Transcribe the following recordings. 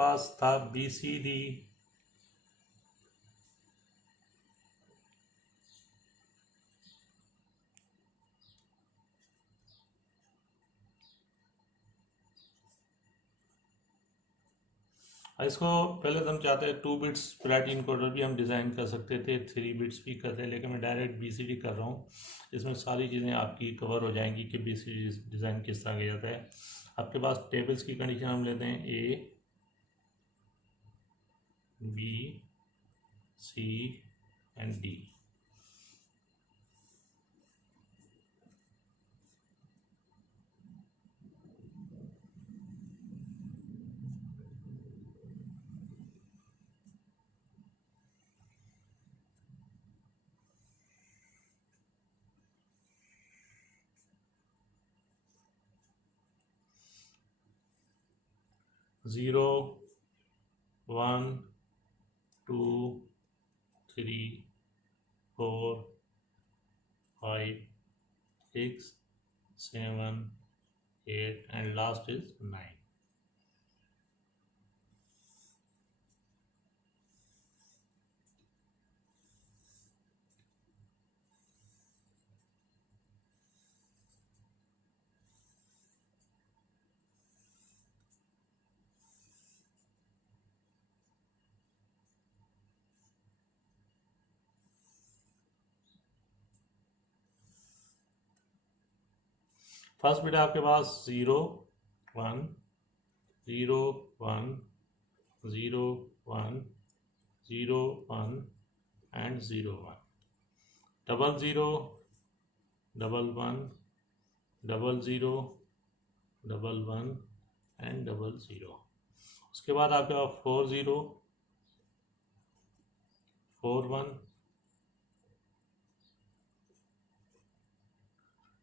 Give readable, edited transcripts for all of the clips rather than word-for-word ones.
पास था BCD, इसको पहले तो हम चाहते हैं 2 बिट्स प्रायोरिटी इनकोडर भी हम डिज़ाइन कर सकते थे, 3 बिट्स भी करते हैं, लेकिन मैं डायरेक्ट BCD कर रहा हूँ। इसमें सारी चीज़ें आपकी कवर हो जाएंगी कि BCD डिज़ाइन किस तरह किया जाता है। आपके पास टेबल्स की कंडीशन हम लेते हैं A, B, C and D। Zero, 1, 2, 3, 4, 5, 6, 7, 8 and last is 9। First bit आपके पास 0, 1, 0, 1, 0, 1, 0, 1 and 0, 1, 00, 11, 00, 11 and 00। उसके बाद आपके पास 40, 41,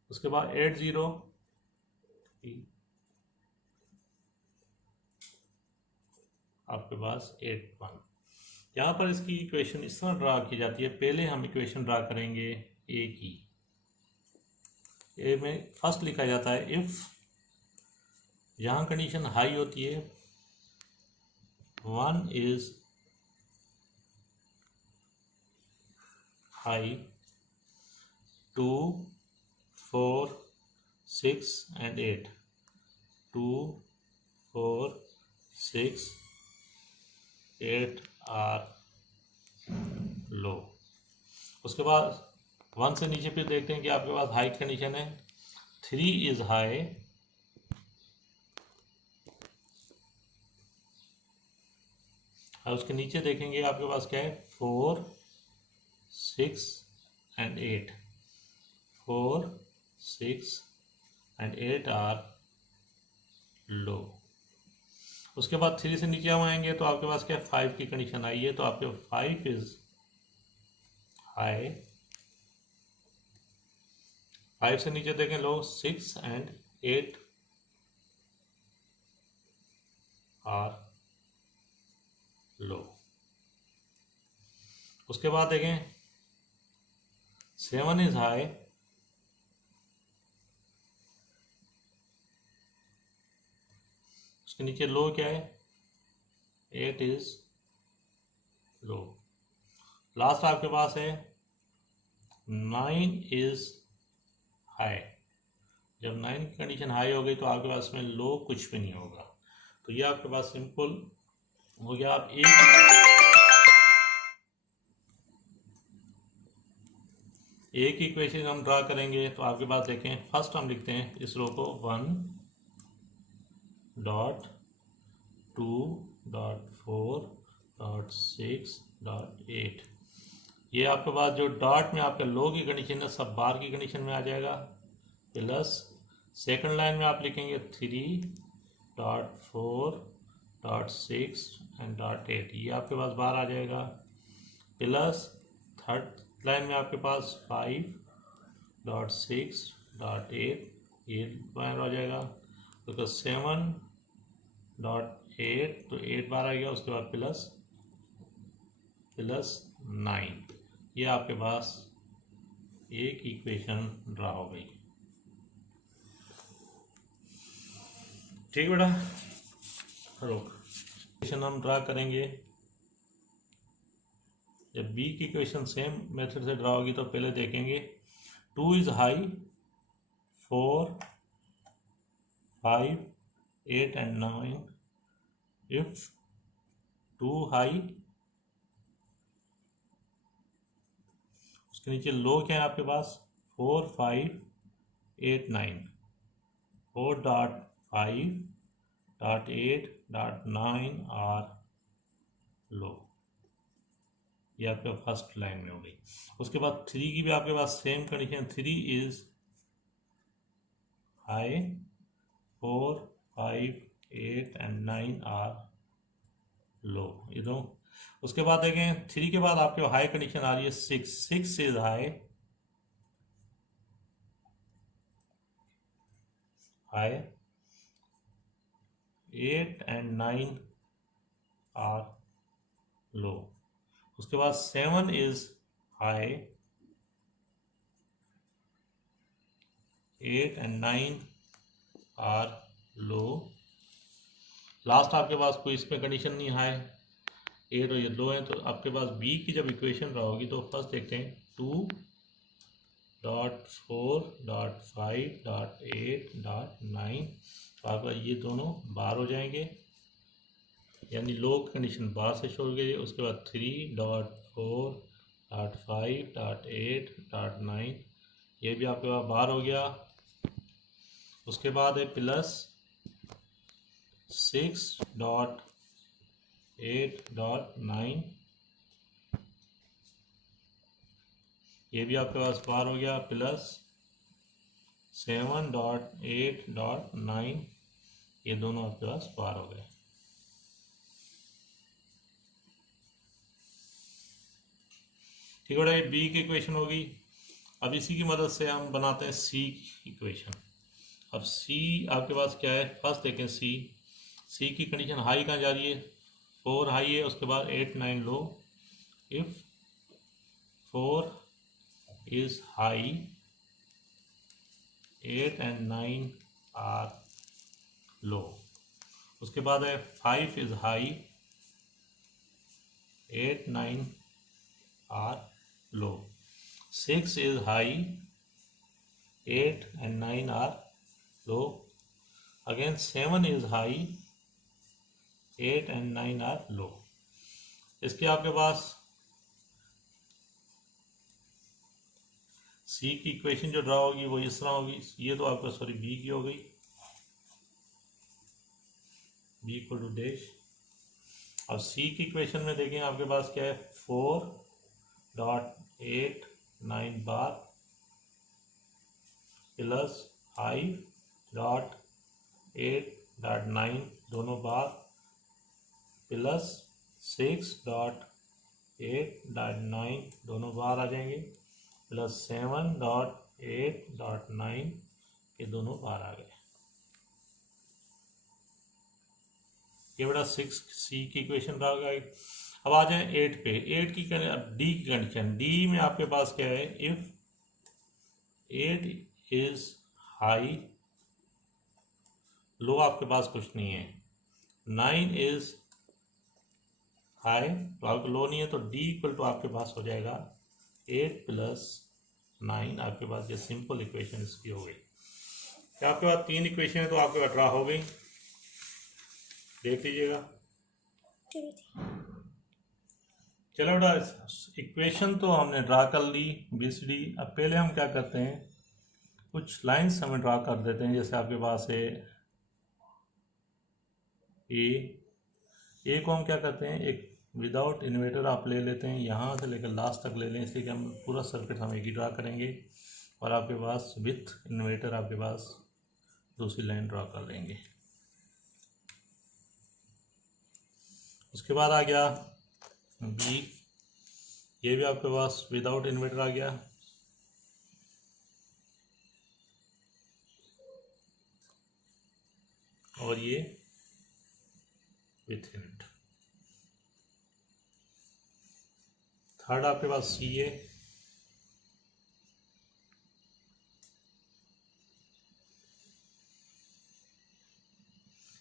उसके बाद 80, आपके पास 81। यहाँ पर इसकी इक्वेशन इस तरह ड्रा की जाती है। पहले हम इक्वेशन ड्रा करेंगे ए की। ए में फर्स्ट लिखा जाता है इफ, यहाँ कंडीशन हाई होती है, 1 is high, 2, 4, 6 and 8, 2, 4, 6, 8 are low. उसके बाद 1 से नीचे फिर देखते हैं कि आपके पास हाई कंडीशन है, 3 इज हाई, और उसके नीचे देखेंगे आपके पास क्या है, 4, 6 and 8, 4, 6 and 8 आर लो। उसके बाद 3 से नीचे हम आएंगे तो आपके पास क्या है, 5 की कंडीशन आई है, तो आपके 5 इज हाई, 5 से नीचे देखें लो, 6 and 8 आर लो। उसके बाद देखें 7 इज हाई, उसके नीचे लो क्या है, 8 इज लो। लास्ट आपके पास है 9 इज हाई। जब 9 की कंडीशन हाई हो गई तो आपके पास में लो कुछ भी नहीं होगा। तो ये आपके पास सिंपल हो गया। आप एक इक्वेशन हम ड्रा करेंगे तो आपके पास देखें, फर्स्ट हम लिखते हैं इस रो को 1 डॉट 2 डॉट 4 डॉट 6 डॉट 8। ये आपके पास जो डॉट में आपका लो की कंडीशन है सब बार की कंडीशन में आ जाएगा, प्लस सेकंड लाइन में आप लिखेंगे 3 डॉट 4 डॉट 6 एंड डॉट 8, ये आपके पास बार आ जाएगा, प्लस थर्ड लाइन में आपके पास 5 डॉट 6 डॉट 8, ये बार आ जाएगा, तो 7 डॉट 8, तो 8 बार आ गया। उसके बाद प्लस 9, ये आपके पास एक इक्वेशन ड्रा हो गई। ठीक बेटा, रोक। इक्वेशन हम ड्रा करेंगे। जब बी की इक्वेशन सेम मेथड से ड्रा होगी तो पहले देखेंगे 2 is high, 4, 5, 8 and 9 if 2 high, उसके नीचे लो क्या है आपके पास 4, 5, 8, 9, 4.5.8.9 आर लो। ये आपके फर्स्ट लाइन में हो गई। उसके बाद 3 की भी आपके पास same condition, 3 is high, 4, 5, 8 and 9 are low. ये दो। उसके बाद देखें 3 के बाद आपके हाई कंडीशन आ रही है 6 is high, 8 and 9 are low. उसके बाद 7 is high, 8 and 9 are low. Last आपके पास कोई इसमें कंडीशन नहीं हाई, 8 और ये लो है। तो आपके पास बी की जब इक्वेशन रहोगी तो फर्स्ट देखते हैं 2.4.5.8.9, तो आपका ये दोनों बार हो जाएंगे, यानी लो कंडीशन बार से शो हो गई। उसके बाद 3.4.5.8.9 ये भी आपके पास बार हो गया। उसके बाद है प्लस 6.8.9 ये भी आपके पास बार हो गया, प्लस 7.8.9 ये दोनों आपके पास बार हो गए। ठीक है, बी की इक्वेशन होगी। अब इसी की मदद से हम बनाते हैं सी की इक्वेशन। अब सी आपके पास क्या है, फर्स्ट देखें सी की कंडीशन हाई कहाँ जा रही है, 4 हाई है, उसके बाद 8, 9 low. If 4 is high, 8 and 9 are low. उसके बाद है 5 is high, 8, 9 are low. 6 is high, 8 and 9 are low. Again 7 is high, 8 and 9 are low. इसके आपके पास सी की इक्वेशन जो ड्रा होगी वो इस तरह होगी। ये तो आपका सॉरी बी की हो गई, बी इक्वल टू डैश। अब सी की इक्वेशन में देखें आपके पास क्या है, 4.8.9 बार प्लस 5.8.9 दोनों बार प्लस 6.8.9 दोनों बार आ जाएंगे, प्लस 7.8.9 ये दोनों बार आ गए। ये बड़ा 6 सी की इक्वेशन रहा गई। अब आ जाए 8 पे। 8 की डी की कंडीशन, डी में आपके पास क्या है, इफ 8 इज हाई, लो आपके पास कुछ नहीं है, 9 इज हाई तो आपको लो नहीं है, तो डी इक्वल टू आपके पास हो जाएगा 8 प्लस 9। आपके पास ये सिंपल इक्वेशन इसकी हो गई। क्या आपके पास 3 इक्वेशन है तो आपके पास ड्रा हो गई, देख लीजिएगा। चलो बेटा, इक्वेशन तो हमने ड्रा कर ली BCD। अब पहले हम क्या करते हैं, कुछ लाइंस हमें ड्रा कर देते हैं। जैसे आपके पास है ए को हम क्या करते हैं, एक विदाउट इन्वर्टर आप ले लेते हैं, यहाँ से लेकर लास्ट तक ले लें, इसलिए कि हम पूरा सर्किट हम एक ही ड्रा करेंगे। और आपके पास विथ इन्वर्टर आपके पास दूसरी लाइन ड्रा कर देंगे। उसके बाद आ गया बी, ये भी आपके पास विदाउट इन्वर्टर आ गया। और ये विथ इन्वर्टर। थर्ड आपके पास सी है,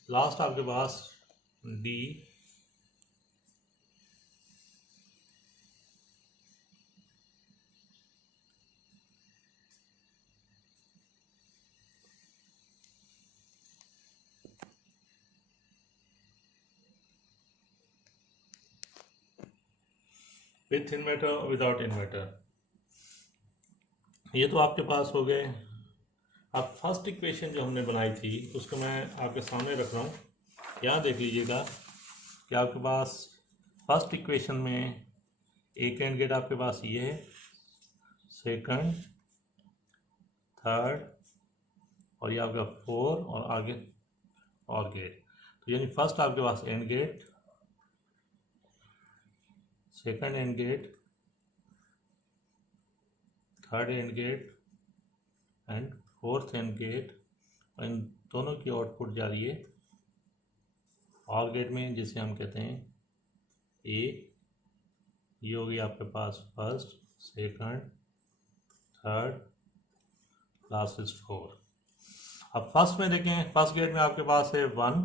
लास्ट आपके पास डी विथ इन्वर्टर और विदाउट इन्वर्टर। ये तो आपके पास हो गए। अब फर्स्ट इक्वेशन जो हमने बनाई थी उसको मैं आपके सामने रख रहा हूँ। यहाँ देख लीजिएगा कि आपके पास फर्स्ट इक्वेशन में एक एंड गेट आपके पास ये है, सेकंड, थर्ड और ये आपका 4 और आगे और गेट। तो यानी फर्स्ट आपके पास AND gate, second AND gate, third AND gate and fourth AND gate. इन दोनों की आउटपुट जा रही है और गेट में, जिसे हम कहते हैं ए। ये होगी आपके पास first, second, third, last is 4। अब फर्स्ट में देखें, फर्स्ट गेट में आपके पास है 1,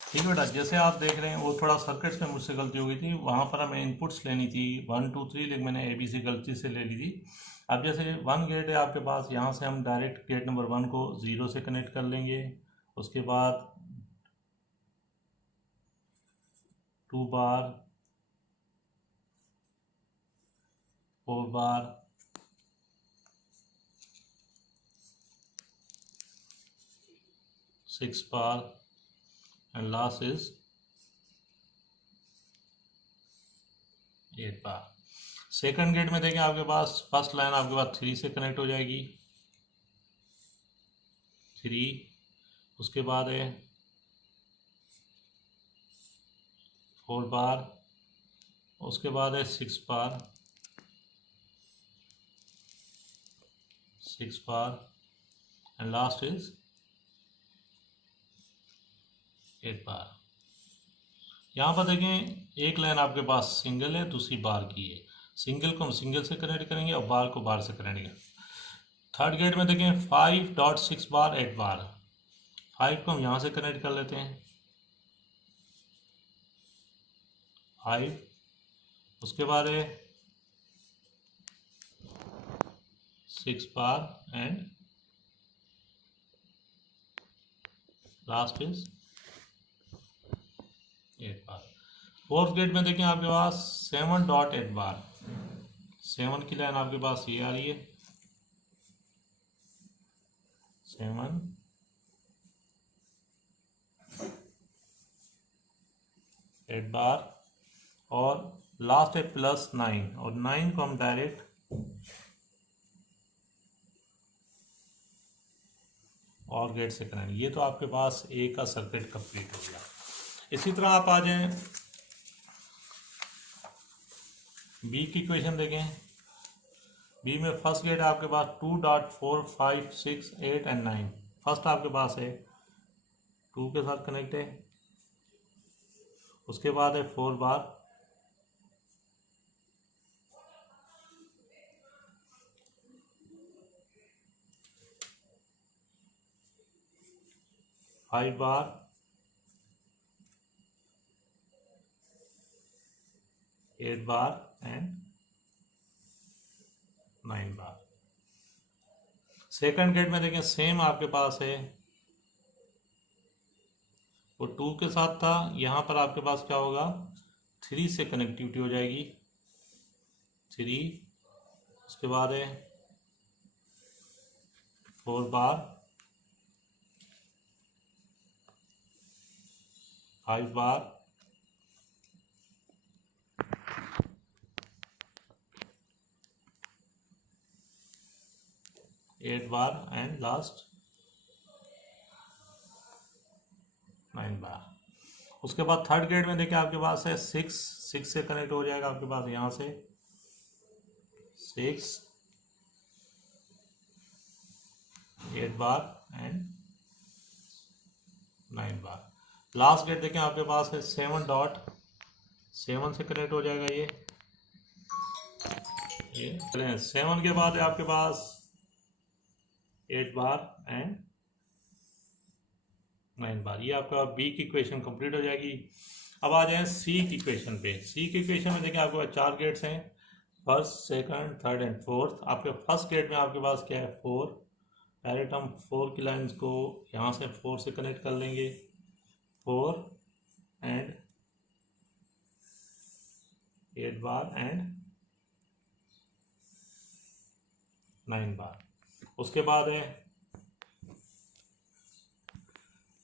ठीक है बेटा। जैसे आप देख रहे हैं वो थोड़ा सर्किट्स में मुझसे गलती हो गई थी, वहाँ पर हमें इनपुट्स लेनी थी 1 2 3, लेकिन मैंने ABC गलती से ले ली थी। अब जैसे 1 गेट है आपके पास, यहाँ से हम डायरेक्ट गेट नंबर 1 को 0 से कनेक्ट कर लेंगे। उसके बाद 2 बार, 4 बार, 6 बार एंड लास्ट इज 8 बार। सेकंड गेट में देखें आपके पास फर्स्ट लाइन आपके पास 3 से कनेक्ट हो जाएगी, 3। उसके बाद है 4 बार, उसके बाद है 6 बार, 6 बार एंड लास्ट इज 8 बार। यहाँ पर देखें एक लाइन आपके पास सिंगल है, दूसरी बार की है। सिंगल को हम सिंगल से कनेक्ट करेंगे और बार को बार से करेंगे। थर्ड गेट में देखें 5.6 बार 8 बार, 5 को हम यहाँ से कनेक्ट कर लेते हैं, 5। उसके बाद है 6 बार एंड लास्ट इज 8 बार। फोर्थ गेट में देखें आपके पास 7.8 बार, 7 की लाइन आपके पास ये आ रही है, 7, 8 बार और लास्ट है +9, और 9 को हम डायरेक्ट और गेट से करेंगे। ये तो आपके पास ए का सर्किट कंप्लीट हो गया। इसी तरह आप आ जाएं बी की इक्वेशन देखें। बी में फर्स्ट गेट आपके पास 2.4 5 6 8 एंड 9। फर्स्ट आपके पास है 2 के साथ कनेक्ट है, उसके बाद है 4 बार, 5 बार, 8 बार एंड 9 बार। सेकंड गेट में देखें सेम आपके पास है, वो 2 के साथ था, यहाँ पर आपके पास क्या होगा 3 से कनेक्टिविटी हो जाएगी, 3। उसके बाद है 4 बार, 5 बार, 8 बार एंड लास्ट 9 बार। उसके बाद थर्ड गेट में देखिए आपके पास है 6 से कनेक्ट हो जाएगा आपके पास, यहाँ से 6, 8 बार एंड 9 बार। लास्ट गेट देखें आपके पास है 7.7 से कनेक्ट हो जाएगा ये 7 के बाद है आपके पास 8 बार एंड 9 बार। ये आपका बी की इक्वेशन कंप्लीट हो जाएगी। अब आ जाए सी की इक्वेशन पे। सी की इक्वेशन में देखिए आपके पास 4 गेट्स हैं, first, second, third and fourth. आपके फर्स्ट गेट में आपके पास क्या है 4। डायरेक्ट हम 4 की लाइन्स को यहाँ से 4 से कनेक्ट कर लेंगे, 4 एंड 8 बार एंड 9 बार। उसके बाद है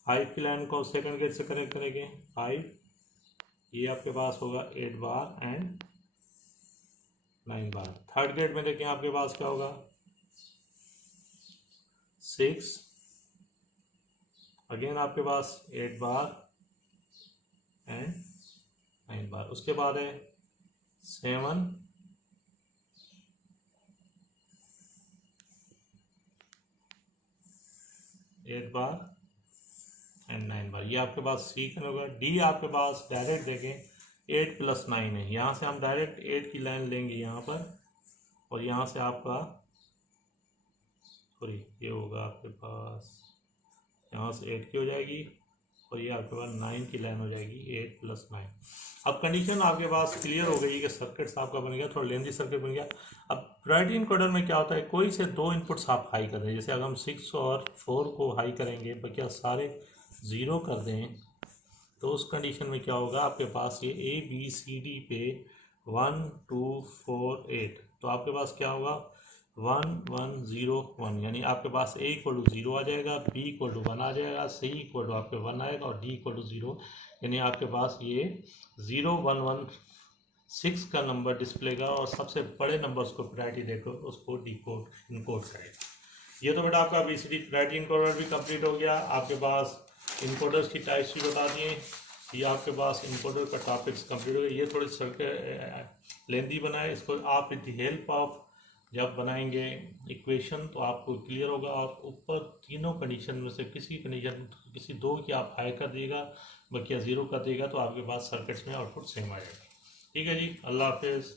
5 की लाइन को सेकंड गेट से कनेक्ट करेंगे, 5, ये आपके पास होगा 8 बार एंड 9 बार। थर्ड गेट में देखें आपके पास क्या होगा 6, अगेन आपके पास 8 बार एंड 9 बार। उसके बाद है 7, 8 बार एंड 9 बार। ये आपके पास सी का होगा। डी आपके पास डायरेक्ट देखें 8 + 9 है, यहाँ से हम डायरेक्ट 8 की लाइन लेंगे यहाँ पर, और यहाँ से आपका सॉरी ये होगा आपके पास यहाँ से 8 की हो जाएगी, और ये आपके पास 9 की लाइन हो जाएगी, 8 + 9। अब कंडीशन आपके पास क्लियर हो गई कि सर्किट आपका बन गया, थोड़ा लेंथी सर्किट बन गया। अब प्रायोरिटी इनकोडर में क्या होता है, कोई से 2 इनपुट्स आप हाई कर दें, जैसे अगर हम 6 और 4 को हाई करेंगे तो क्या सारे 0 कर दें, तो उस कंडीशन में क्या होगा आपके पास ये ABCD पे 1 2 4 8, तो आपके पास क्या होगा 1 1 0 1, यानी आपके पास A = 0 आ जाएगा, B = 1 आ जाएगा, C = आपके 1 आएगा, और D = 0, यानी आपके पास ये 0 1 1 6 का नंबर डिस्प्ले का, और सबसे बड़े नंबर्स को प्रायोरिटी देकर उसको डिकोड इनकोड करेगा। ये तो बेटा आपका BCD प्रायोरिटी इनकोडर भी कंप्लीट हो गया। आपके पास इनकोडर्स की टाइप्स भी बता दिए, ये आपके पास इनकोडर का टॉपिक्स कंप्लीट हो गया। ये थोड़ी सर्किट लेंथी बनाए, इसको आप विद द हेल्प ऑफ जब बनाएंगे इक्वेशन तो आपको क्लियर होगा, और ऊपर तीनों कंडीशन में से किसी 2 की आप हाई कर दिएगा, बाकी 0 कर देगा, तो आपके पास सर्किट्स में आउटपुट सेम आ जाएगा। ठीक है जी, अल्लाह हाफिज़।